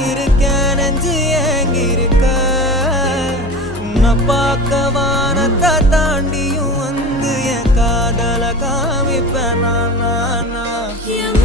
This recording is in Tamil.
காத்திருக்கேன் நெஞ்சு ஏங்கிருக்க உன்னை பார்க்க வானத்தை தாண்டியும் வந்து என் காதல காமிப்பேன் நான்